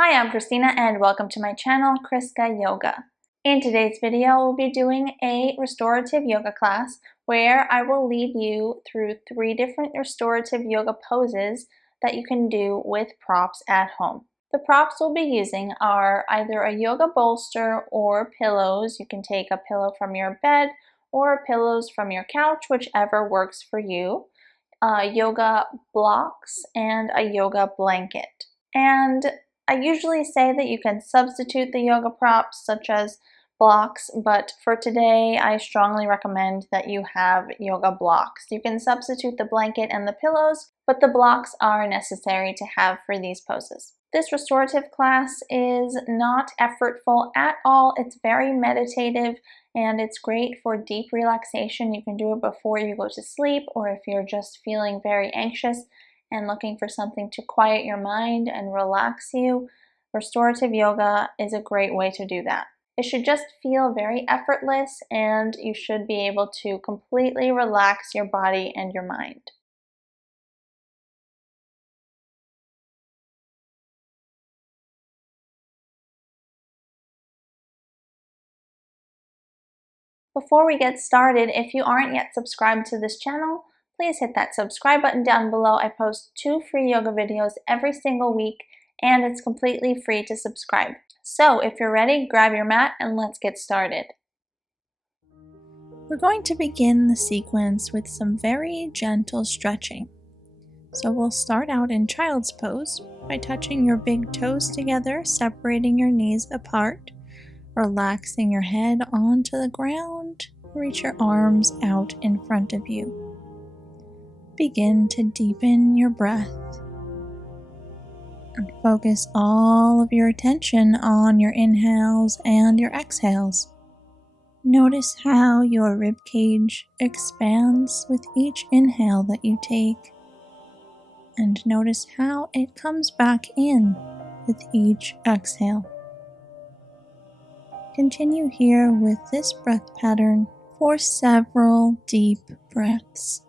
Hi, I'm Christina and welcome to my channel, Chriskayoga. In today's video, we'll be doing a restorative yoga class where I will lead you through 3 different restorative yoga poses that you can do with props at home. The props we'll be using are either a yoga bolster or pillows. You can take a pillow from your bed or pillows from your couch, whichever works for you. Yoga blocks and a yoga blanket. And I usually say that you can substitute the yoga props such as blocks, but for today I strongly recommend that you have yoga blocks. You can substitute the blanket and the pillows, but the blocks are necessary to have for these poses. This restorative class is not effortful at all. It's very meditative and it's great for deep relaxation. You can do it before you go to sleep, or if you're just feeling very anxious and looking for something to quiet your mind and relax you, restorative yoga is a great way to do that. It should just feel very effortless and you should be able to completely relax your body and your mind. Before we get started, if you aren't yet subscribed to this channel, please hit that subscribe button down below. I post 2 free yoga videos every single week and it's completely free to subscribe. So if you're ready, grab your mat and let's get started. We're going to begin the sequence with some very gentle stretching. So we'll start out in child's pose by touching your big toes together, separating your knees apart, relaxing your head onto the ground. Reach your arms out in front of you. Begin to deepen your breath and focus all of your attention on your inhales and your exhales. Notice how your rib cage expands with each inhale that you take, and notice how it comes back in with each exhale. Continue here with this breath pattern for several deep breaths.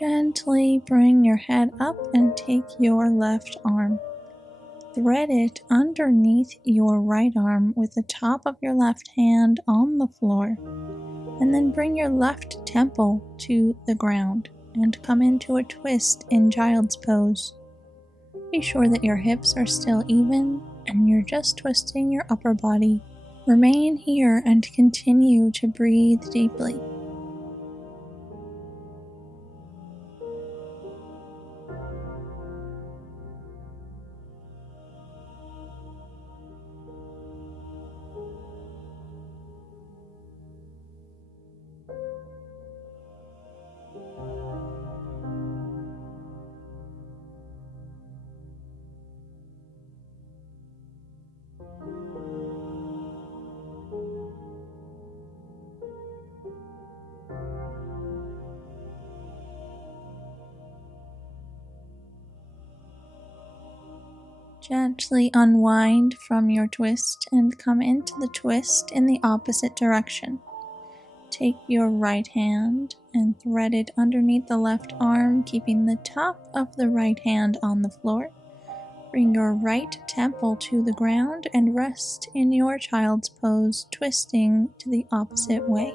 Gently bring your head up and take your left arm. Thread it underneath your right arm with the top of your left hand on the floor, and then bring your left temple to the ground and come into a twist in child's pose. Be sure that your hips are still even and you're just twisting your upper body. Remain here and continue to breathe deeply. Gently unwind from your twist and come into the twist in the opposite direction. Take your right hand and thread it underneath the left arm, keeping the top of the right hand on the floor. Bring your right temple to the ground and rest in your child's pose, twisting to the opposite way.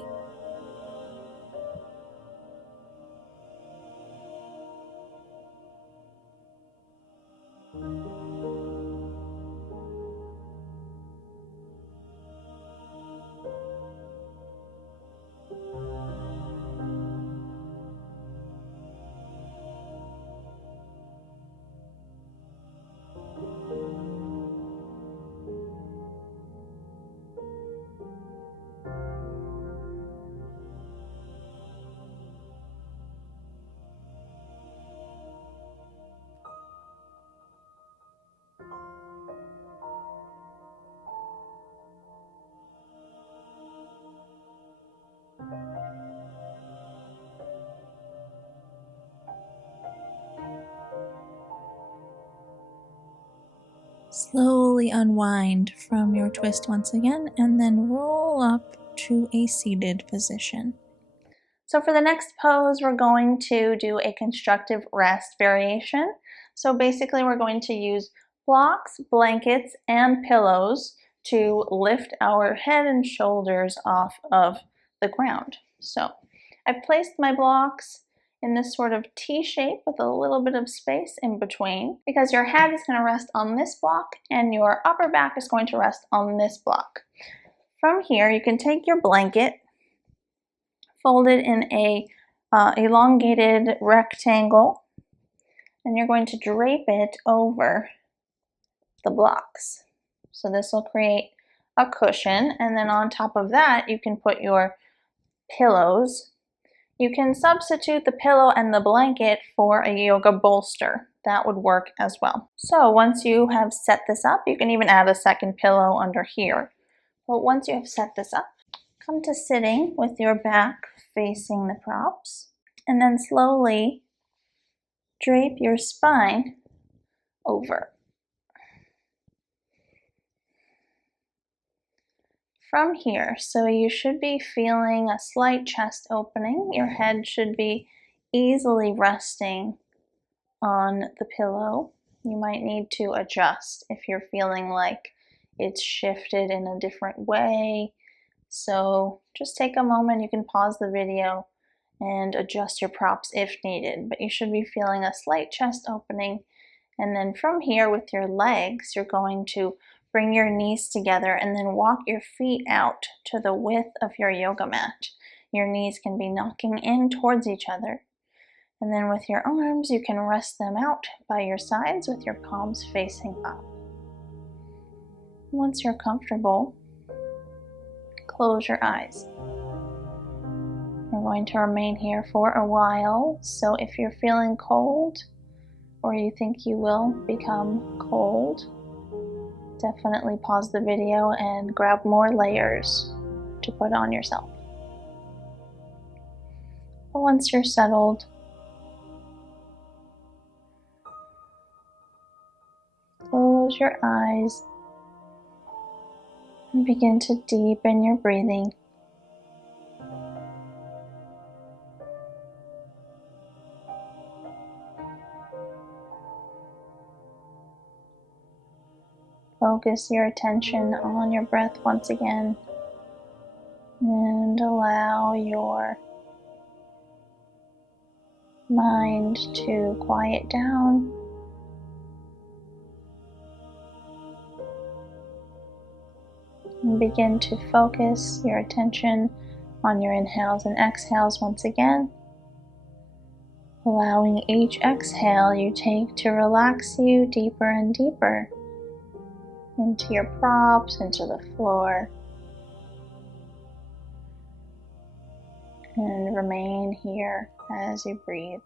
Slowly unwind from your twist once again, and then roll up to a seated position. So for the next pose, we're going to do a constructive rest variation. So basically we're going to use blocks, blankets, and pillows to lift our head and shoulders off of the ground. So I've placed my blocks in this sort of T shape with a little bit of space in between, because your head is going to rest on this block and your upper back is going to rest on this block. From here, you can take your blanket, fold it in a elongated rectangle, and you're going to drape it over the blocks. So this will create a cushion, and then on top of that you can put your pillows. You can substitute the pillow and the blanket for a yoga bolster. That would work as well. So once you have set this up, you can even add a second pillow under here. But once you have set this up, come to sitting with your back facing the props, and then slowly drape your spine over. From here, so you should be feeling a slight chest opening. Your head should be easily resting on the pillow. You might need to adjust if you're feeling like it's shifted in a different way. So just take a moment, you can pause the video and adjust your props if needed, but you should be feeling a slight chest opening. And then from here with your legs, you're going to bring your knees together and then walk your feet out to the width of your yoga mat. Your knees can be knocking in towards each other. And then with your arms, you can rest them out by your sides with your palms facing up. Once you're comfortable, close your eyes. We're going to remain here for a while, so if you're feeling cold or you think you will become cold, definitely pause the video and grab more layers to put on yourself. But once you're settled, close your eyes and begin to deepen your breathing. Focus your attention on your breath once again, and allow your mind to quiet down. And begin to focus your attention on your inhales and exhales once again, allowing each exhale you take to relax you deeper and deeper into your props, into the floor, and remain here as you breathe.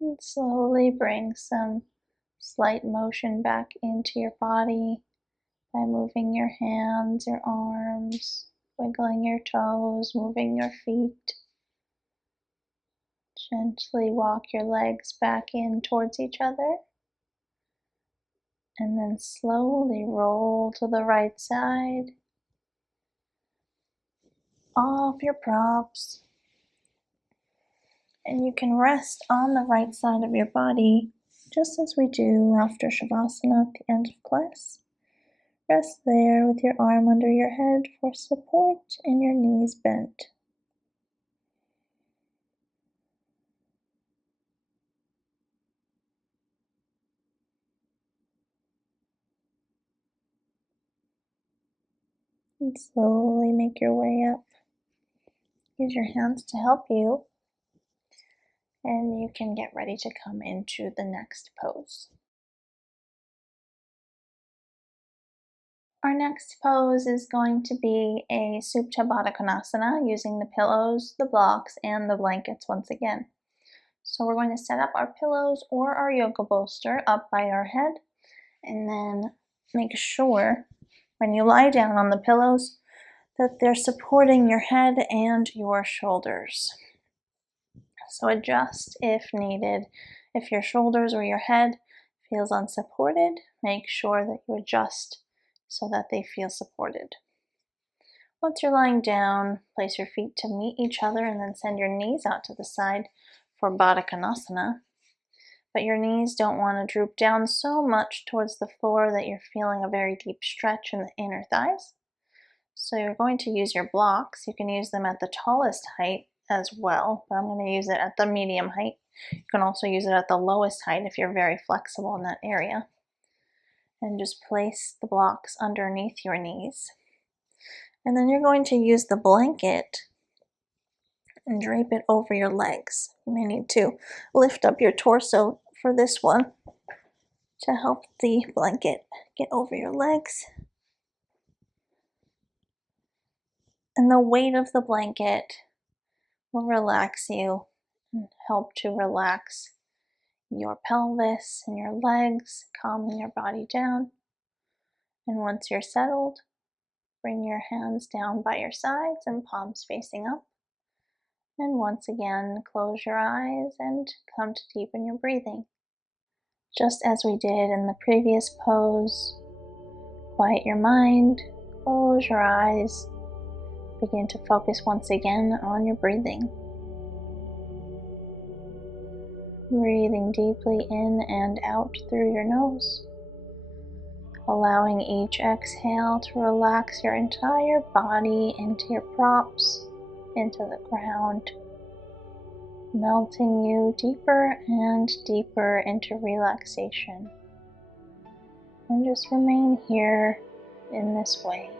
And slowly bring some slight motion back into your body by moving your hands, your arms, wiggling your toes, moving your feet. Gently walk your legs back in towards each other. And then slowly roll to the right side. Off your props. And you can rest on the right side of your body, just as we do after shavasana at the end of class. Rest there with your arm under your head for support and your knees bent. And slowly make your way up. Use your hands to help you. And you can get ready to come into the next pose. Our next pose is going to be a Supta Baddha Konasana using the pillows, the blocks, and the blankets once again. So we're going to set up our pillows or our yoga bolster up by our head, and then make sure when you lie down on the pillows that they're supporting your head and your shoulders. So adjust if needed. If your shoulders or your head feels unsupported, make sure that you adjust so that they feel supported. Once you're lying down, place your feet to meet each other and then send your knees out to the side for Baddha Konasana. But your knees don't want to droop down so much towards the floor that you're feeling a very deep stretch in the inner thighs. So you're going to use your blocks. You can use them at the tallest height as well, but I'm going to use it at the medium height. You can also use it at the lowest height if you're very flexible in that area. And just place the blocks underneath your knees. And then you're going to use the blanket and drape it over your legs. You may need to lift up your torso for this one to help the blanket get over your legs. And the weight of the blanket will relax you and help to relax your pelvis and your legs, calming your body down. And once you're settled, bring your hands down by your sides and palms facing up. And once again, close your eyes and come to deepen your breathing. Just as we did in the previous pose, quiet your mind, close your eyes, begin to focus once again on your breathing. Breathing deeply in and out through your nose, allowing each exhale to relax your entire body into your props, into the ground, melting you deeper and deeper into relaxation. And just remain here in this way.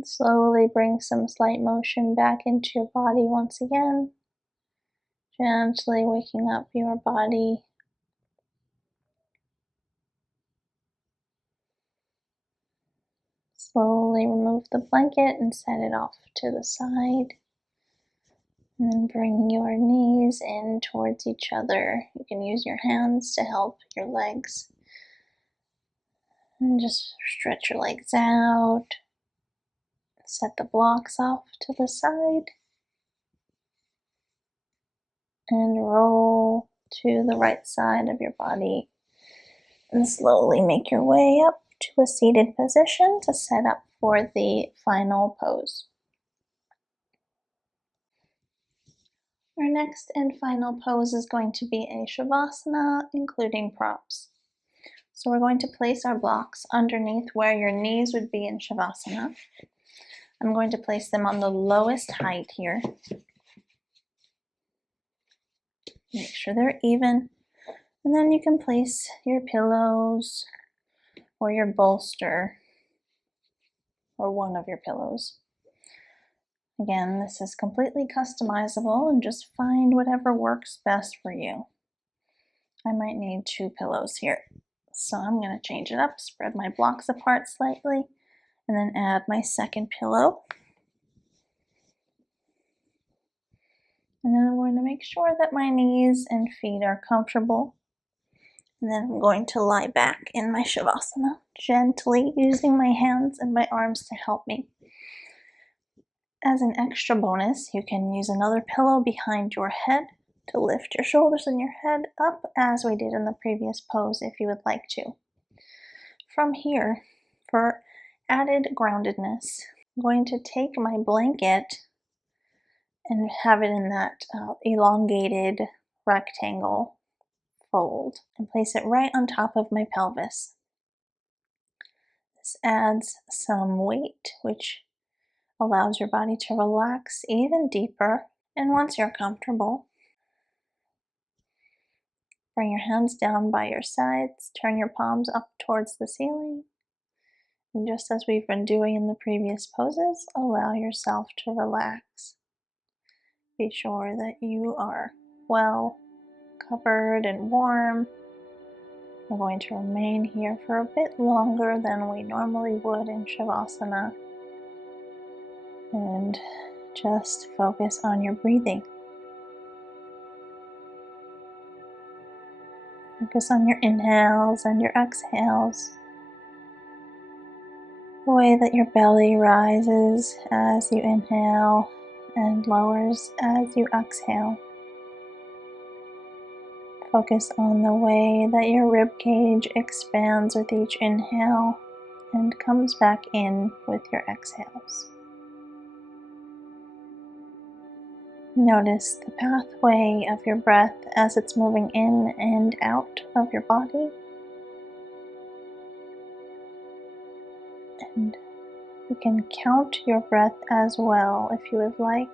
And slowly bring some slight motion back into your body once again. Gently waking up your body. Slowly remove the blanket and set it off to the side. And then bring your knees in towards each other. You can use your hands to help your legs. And just stretch your legs out. Set the blocks off to the side. And roll to the right side of your body. And slowly make your way up to a seated position to set up for the final pose. Our next and final pose is going to be a shavasana, including props. So we're going to place our blocks underneath where your knees would be in shavasana. I'm going to place them on the lowest height here. Make sure they're even. And then you can place your pillows or your bolster or one of your pillows. Again, this is completely customizable and just find whatever works best for you. I might need 2 pillows here. So I'm going to change it up, spread my blocks apart slightly, and then add my second pillow. And then I'm going to make sure that my knees and feet are comfortable. And then I'm going to lie back in my shavasana, gently using my hands and my arms to help me. As an extra bonus, you can use another pillow behind your head to lift your shoulders and your head up as we did in the previous pose if you would like to. From here, for added groundedness, I'm going to take my blanket and have it in that elongated rectangle fold and place it right on top of my pelvis. This adds some weight, which allows your body to relax even deeper. And once you're comfortable, bring your hands down by your sides, turn your palms up towards the ceiling, and just as we've been doing in the previous poses, allow yourself to relax. Be sure that you are well covered and warm. We're going to remain here for a bit longer than we normally would in shavasana. And just focus on your breathing. Focus on your inhales and your exhales. The way that your belly rises as you inhale and lowers as you exhale. Focus on the way that your rib cage expands with each inhale and comes back in with your exhales. Notice the pathway of your breath as it's moving in and out of your body. And you can count your breath as well if you would like.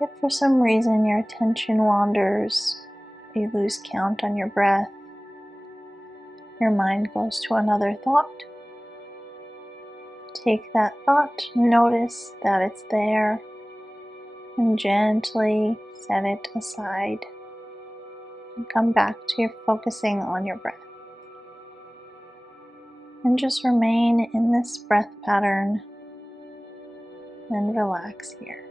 If for some reason your attention wanders, you lose count on your breath, your mind goes to another thought, take that thought, notice that it's there, and gently set it aside and come back to your focusing on your breath. And just remain in this breath pattern and relax here.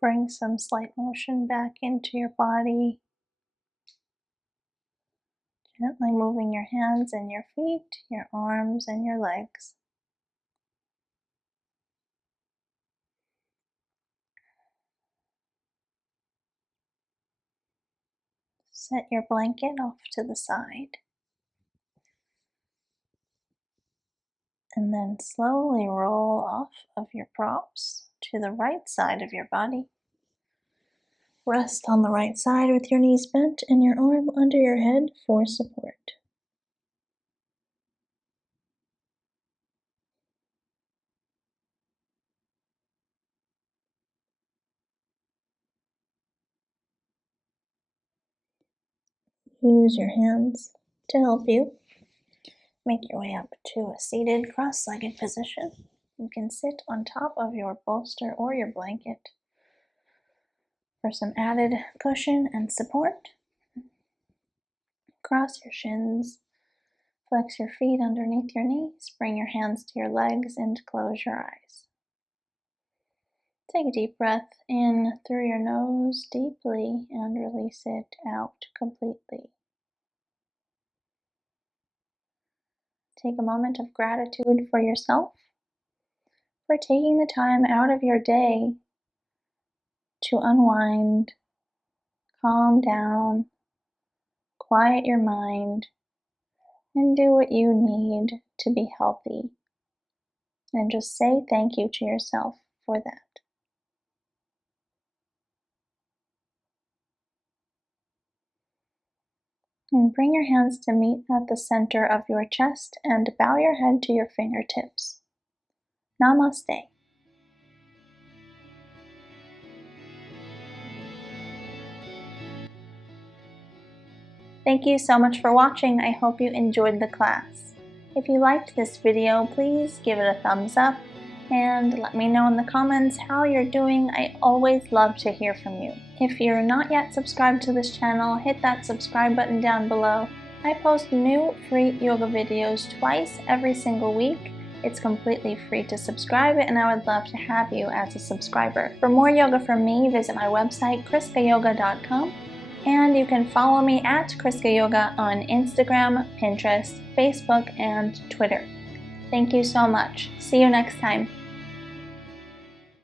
Bring some slight motion back into your body. Gently moving your hands and your feet, your arms and your legs. Set your blanket off to the side. And then slowly roll off of your props to the right side of your body. Rest on the right side with your knees bent and your arm under your head for support. Use your hands to help you. Make your way up to a seated cross-legged position. You can sit on top of your bolster or your blanket for some added cushion and support. Cross your shins, flex your feet underneath your knees, bring your hands to your legs and close your eyes. Take a deep breath in through your nose deeply and release it out completely. Take a moment of gratitude for yourself, for taking the time out of your day to unwind, calm down, quiet your mind, and do what you need to be healthy. And just say thank you to yourself for that. And bring your hands to meet at the center of your chest and bow your head to your fingertips. Namaste. Thank you so much for watching. I hope you enjoyed the class. If you liked this video, please give it a thumbs up and let me know in the comments how you're doing. I always love to hear from you. If you're not yet subscribed to this channel, hit that subscribe button down below. I post new free yoga videos twice every single week. It's completely free to subscribe and I would love to have you as a subscriber. For more yoga from me, visit my website chriskayoga.com. And you can follow me at chriskayoga on Instagram, Pinterest, Facebook, and Twitter. Thank you so much. See you next time.